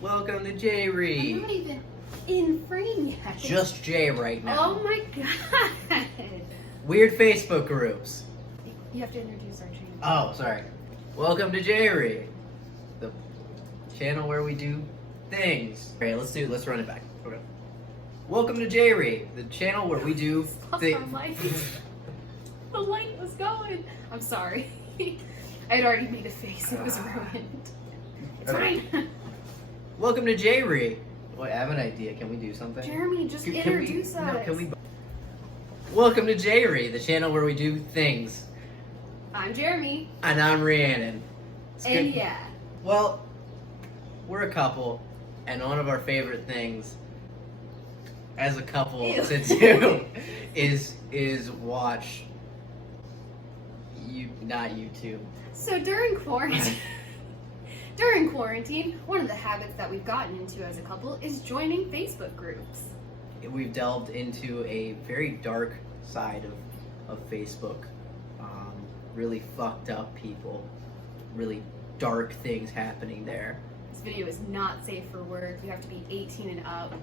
Welcome to J Reed. I'm not even in frame yet. Just Jay right now. Oh my god. Weird Facebook groups. You have to introduce our channel. Oh, sorry. Welcome to J Reed, the channel where we do things. Okay, let's run it back. Okay. Welcome to J Reed, the channel where we do things. The light was going. I'm sorry. I had already made a face. It was ruined. It's fine. Welcome to J Reed. Wait, I have an idea. Can we do something? Jeremy, just Can we- introduce us. No, can we? Welcome to J Reed, the channel where we do things. I'm Jeremy. And I'm Rhiannon. It's And good- yeah. Well, we're a couple, and one of our favorite things as a couple Ew. to do is watch not YouTube. So during quarantine, one of the habits that we've gotten into as a couple is joining Facebook groups. We've delved into a very dark side of Facebook. Really fucked up people, really dark things happening there. This video is not safe for work. You have to be 18 and up.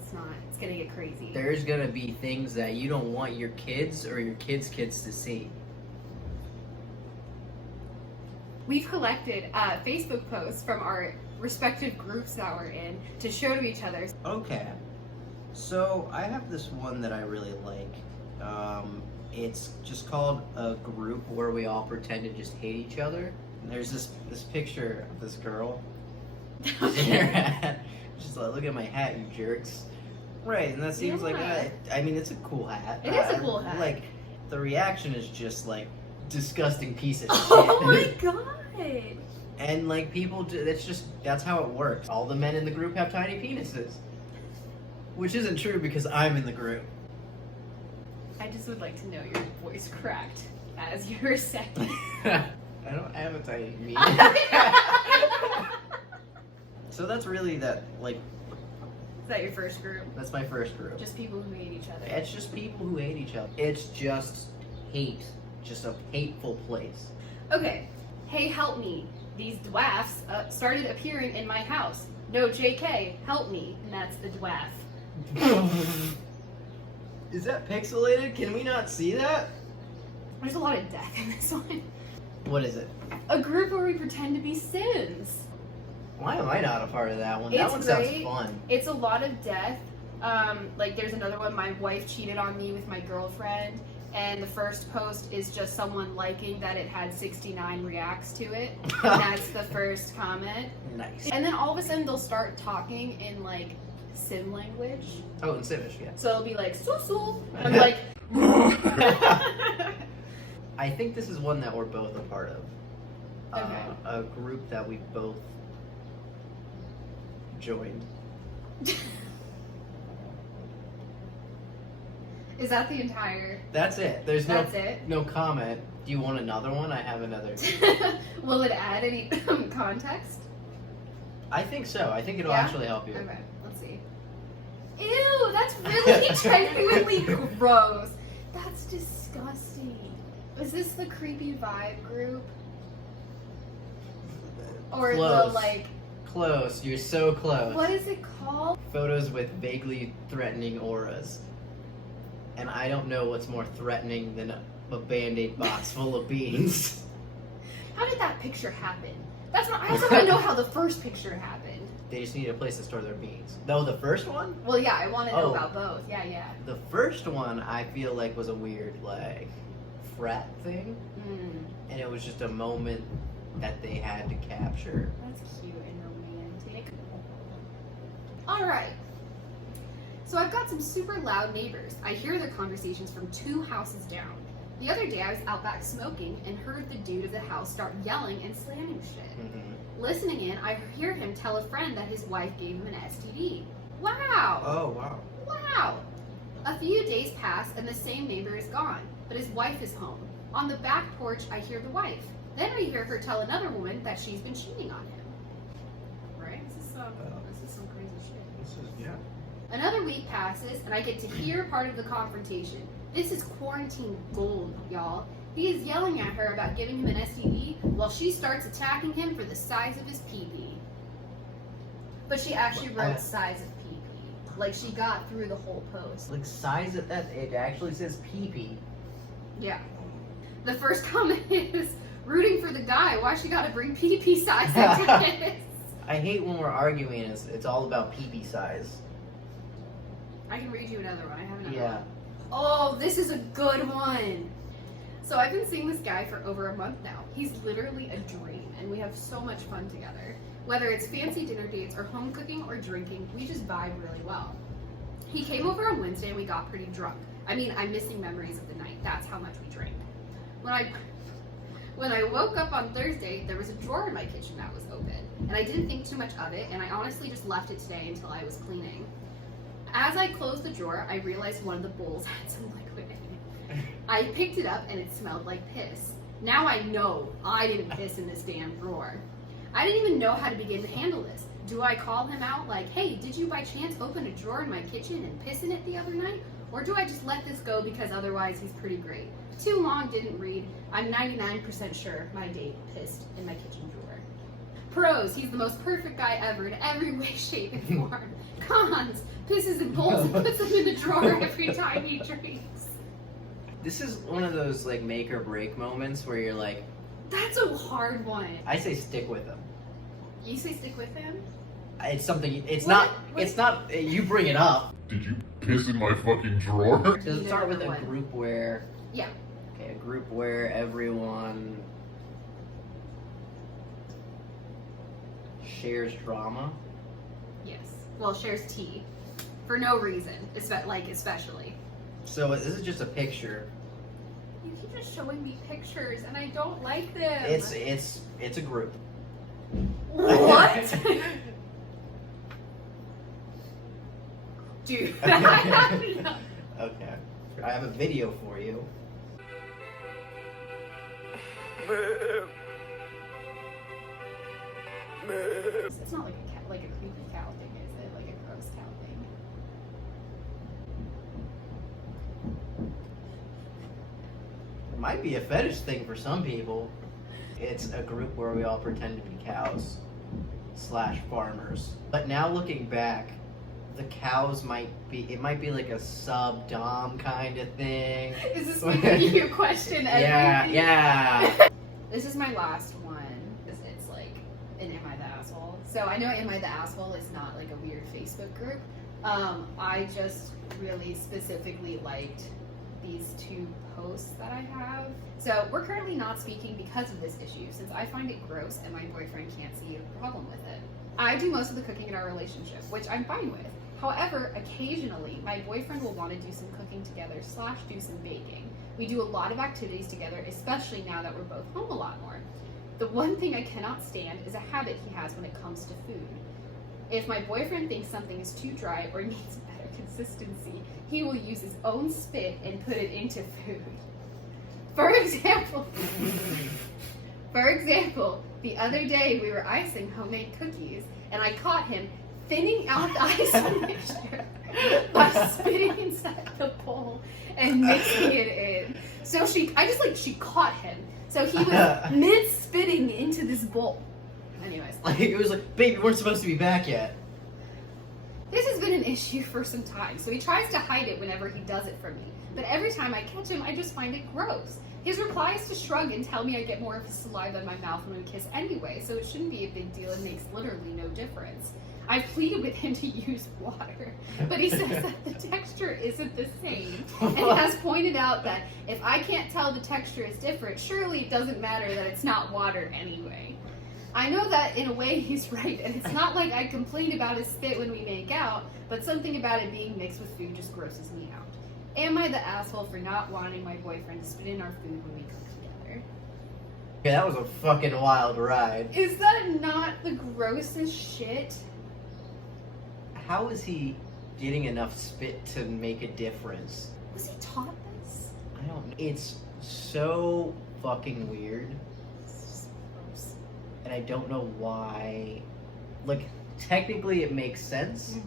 It's not. It's gonna get crazy. There's gonna be things that you don't want your kids or your kids' kids to see. We've collected Facebook posts from our respective groups that we're in to show to each other. Okay, so I have this one that I really like. It's just called a group where we all pretend to just hate each other. And there's this picture of this girl. She's like, look at my hat, you jerks. Right, and that seems like, Yeah. I mean, it's a cool hat. It is a cool hat. Like, the reaction is just like, disgusting piece of shit. Oh my god! And like people, that's how it works. All the men in the group have tiny penises, which isn't true because I'm in the group. I just would like to know your voice cracked as you were saying. I don't have a tiny penis. So that's really that. Like, Is that your first group? that's my first group. Just people who hate each other. It's just people who hate each other. It's just hate, just a hateful place. Okay. Hey, help me. These dwarfs started appearing in my house. No, JK, help me. And that's the dwarf. Is that pixelated? Can we not see that? There's a lot of death in this one. What is it? A group where we pretend to be Sims. Why am I not a part of that one? That It's one great. sounds fun. It's a lot of death. Like there's another one, my wife cheated on me with my girlfriend, and the first post is just someone liking that it had 69 reacts to it. And that's the first comment. Nice. And then all of a sudden they'll start talking in like Sim language. Oh, and Simish, yeah. So it'll be like Susu. And I'm like I think this is one that we're both a part of. Okay. A group that we both joined. Is that the entire That's it. There's That's it? no comment. Do you want another one? I have another. Will it add any context? I think so. I think it'll Yeah? actually help you. Okay, let's see. Ew, that's really genuinely gross. That's disgusting. Is this the creepy vibe group? Or Close. the like, Close. You're so close. what is it called? Photos with vaguely threatening auras. And I don't know what's more threatening than a Band-Aid box full of beans. How did that picture happen? That's what I also want to know how the first picture happened. They just need a place to store their beans. No, the first one? Well, yeah, I want to know Oh. about both. Yeah, yeah. The first one I feel like was a weird like frat thing, Mm, and it was just a moment that they had to capture. that's cute and romantic. All right. So I've got some super loud neighbors. I hear their conversations from 2 houses down. The other day I was out back smoking and heard the dude of the house start yelling and slamming shit. Listening in, I hear him tell a friend that his wife gave him an STD. Wow! Oh wow. Wow! A few days pass and the same neighbor is gone, but his wife is home. On the back porch, I hear the wife. Then I hear her tell another woman that she's been cheating on him. Right? This is some crazy shit. This is yeah. Another week passes, and I get to hear part of the confrontation. This is quarantine gold, y'all. He is yelling at her about giving him an STD while she starts attacking him for the size of his pee-pee. But she actually wrote size of PP. Like, she got through the whole post. Like, size of that, it actually says pee-pee. Yeah. The first comment is, rooting for the guy. Why she gotta bring PP size into this? I hate when we're arguing, it's all about pee-pee size. I can read you another one. I have another Yeah. one. Oh, this is a good one. So I've been seeing this guy for over a month now. He's literally a dream, and we have so much fun together. Whether it's fancy dinner dates or home cooking or drinking, we just vibe really well. He came over on Wednesday and we got pretty drunk. I mean, I'm missing memories of the night. That's how much we drank. When I woke up on Thursday, there was a drawer in my kitchen that was open, and I didn't think too much of it, and I honestly just left it today until I was cleaning. As I closed the drawer, I realized one of the bowls had some liquid in it. I picked it up and it smelled like piss. Now I know I didn't piss in this damn drawer. I didn't even know how to begin to handle this. Do I call him out like, hey, did you by chance open a drawer in my kitchen and piss in it the other night? Or do I just let this go because otherwise he's pretty great? Too long, didn't read. I'm 99% sure my date pissed in my kitchen drawer. Pros, he's the most perfect guy ever in every way, shape, and form. Cons, pisses in bowls and puts them in the drawer every time he drinks. This is one of those like make or break moments where you're like, That's a hard one. I say stick with him. You say stick with him? It's something, it's What? not, you bring it up. Did you piss in my fucking drawer? Does it start with a What? group where, Yeah. okay, a group where everyone shares drama? Yes. Well, shares tea. For no reason. Especially. So this is just a picture. You keep just showing me pictures and I don't like them. It's a group. What? Dude. No. Okay. I have a video for you. It's not like a cat, like a creepy cow thing, is it? Like a gross cow thing. It might be a fetish thing for some people. It's a group where we all pretend to be cows / farmers. But now looking back, the cows might be like a sub-dom kind of thing. Is this making you question everything? Yeah. This is my last one. It's like an Am I the Asshole? So I know Am I the Asshole is not like a weird Facebook group. I just really specifically liked these two posts that I have. So we're currently not speaking because of this issue, since I find it gross and my boyfriend can't see a problem with it. I do most of the cooking in our relationship, which I'm fine with. However, occasionally my boyfriend will want to do some cooking together / do some baking. We do a lot of activities together, especially now that we're both home a lot more. The one thing I cannot stand is a habit he has when it comes to food. If my boyfriend thinks something is too dry or needs better consistency, he will use his own spit and put it into food. For example, the other day we were icing homemade cookies and I caught him thinning out the icing mixture by spitting inside the bowl and mixing it in. So she caught him. So he was mid-spitting into this bowl. Anyways. Like, it was like, babe, you weren't supposed to be back yet. This has been an issue for some time, so he tries to hide it whenever he does it for me. But every time I catch him, I just find it gross. His reply is to shrug and tell me I get more of his saliva in my mouth when we kiss anyway, so it shouldn't be a big deal and makes literally no difference. I've pleaded with him to use water, but he says that the texture isn't the same, and has pointed out that if I can't tell the texture is different, surely it doesn't matter that it's not water anyway. I know that in a way he's right, and it's not like I complain about his spit when we make out, but something about it being mixed with food just grosses me out. Am I the asshole for not wanting my boyfriend to spit in our food when we cook together? Yeah, that was a fucking wild ride. Is that not the grossest shit? How is he getting enough spit to make a difference? Was he taught this? I don't. It's so fucking weird, It's gross. and I don't know why. Like, technically it makes sense,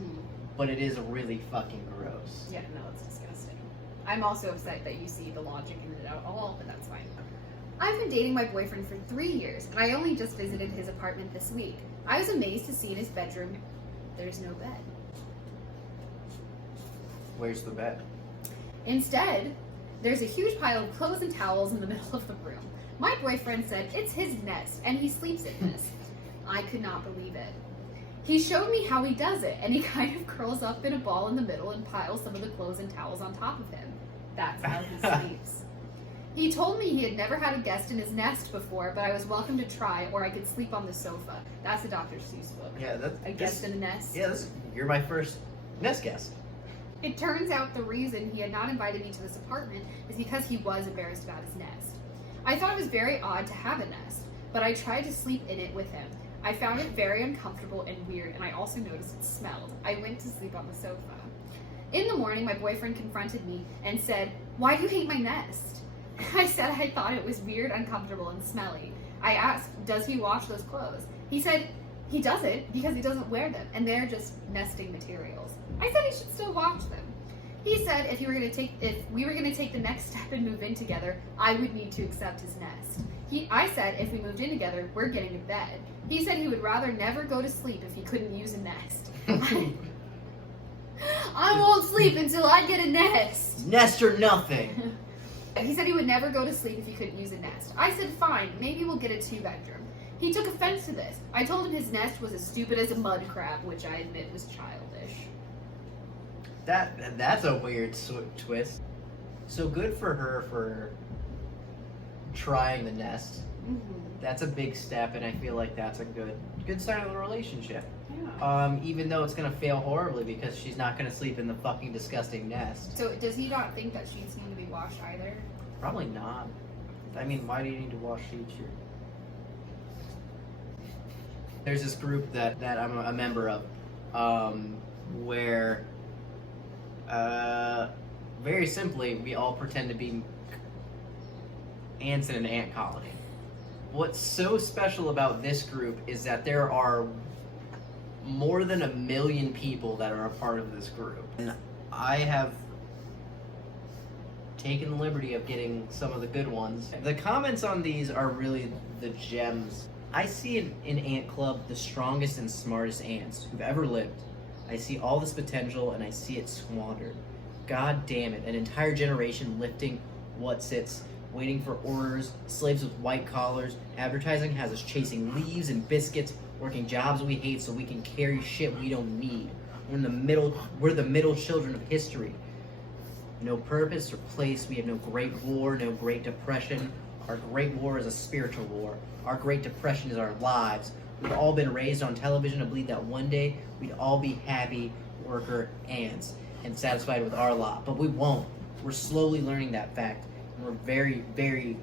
but it is really fucking gross. Yeah, no, it's disgusting. I'm also upset that you see the logic in it at all, but that's fine. I've been dating my boyfriend for 3 years, and I only just visited his apartment this week. I was amazed to see in his bedroom there's no bed. Where's the bed? Instead, there's a huge pile of clothes and towels in the middle of the room. My boyfriend said it's his nest and he sleeps in this. I could not believe it. He showed me how he does it, and he kind of curls up in a ball in the middle and piles some of the clothes and towels on top of him. That's how he sleeps. He told me he had never had a guest in his nest before, but I was welcome to try, or I could sleep on the sofa. That's a Dr. Seuss book. Yeah, that's A guest in a nest. Yeah, you're my first nest guest. It turns out the reason he had not invited me to this apartment is because he was embarrassed about his nest. I thought it was very odd to have a nest, but I tried to sleep in it with him. I found it very uncomfortable and weird, and I also noticed it smelled. I went to sleep on the sofa. In the morning, my boyfriend confronted me and said, "Why do you hate my nest?" I said I thought it was weird, uncomfortable, and smelly. I asked, does he wash those clothes? He said he doesn't because he doesn't wear them, and they're just nesting materials. I said he should still wash them. He said if we were going to take the next step and move in together, I would need to accept his nest. I said if we moved in together, we're getting a bed. He said he would rather never go to sleep if he couldn't use a nest. I won't sleep until I get a nest. Nest or nothing. He said he would never go to sleep if he couldn't use a nest. I said fine, maybe we'll get a 2-bedroom. He took offense to this. I told him his nest was as stupid as a mud crab, which I admit was childish. That's a weird twist. So good for her for trying the nest. That's a big step, and I feel like that's a good sign of the relationship. Yeah. Even though it's gonna fail horribly because she's not gonna sleep in the fucking disgusting nest. So does he not think that sheets need to be washed either? Probably not. I mean, why do you need to wash sheets here? There's this group that I'm a member of, where, very simply, we all pretend to be ants in an ant colony. What's so special about this group is that there are more than 1 million people that are a part of this group. And I have taken the liberty of getting some of the good ones. The comments on these are really the gems. I see in Ant Club the strongest and smartest ants who've ever lived. I see all this potential and I see it squandered. God damn it, an entire generation lifting what sits, waiting for orders, slaves with white collars. Advertising has us chasing leaves and biscuits, working jobs we hate so we can carry shit we don't need. We're the middle children of history. No purpose or place. We have no great war, no great depression. Our great war is a spiritual war. Our great depression is our lives. We've all been raised on television to believe that one day we'd all be happy worker ants and satisfied with our lot. But we won't. We're slowly learning that fact. And we're very, very,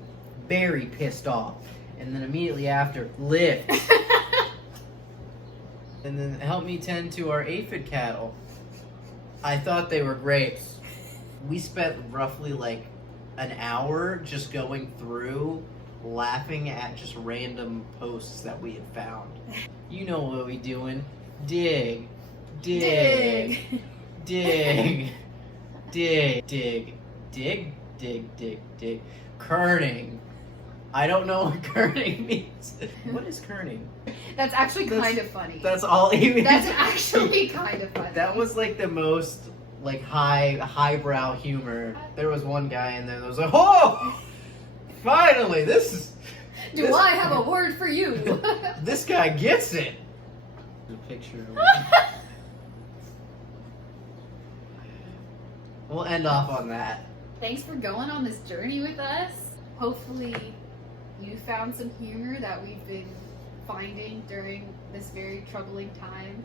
very pissed off. And then immediately after, lift. And then help me tend to our aphid cattle. I thought they were grapes. We spent roughly like an hour just going through laughing at just random posts that we had found. You know what we doing. Dig. Dig. Dig. Dig. Dig. Dig. Dig. Dig. Dig. Kerning. I don't know what kerning means. What is kerning? That's actually kind of funny. That's all even. That's actually kind of funny. That was like the most like highbrow humor. There was one guy in there that was like, "Oh, finally, Do I have a word for you?" This guy gets it. The picture. We'll end off on that. Thanks for going on this journey with us. Hopefully you found some humor that we've been finding during this very troubling time.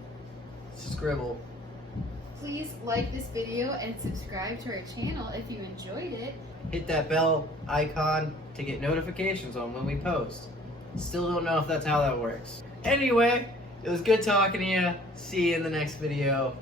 Scribble. Please like this video and subscribe to our channel if you enjoyed it. Hit that bell icon to get notifications on when we post. Still don't know if that's how that works. Anyway, it was good talking to you. See you in the next video.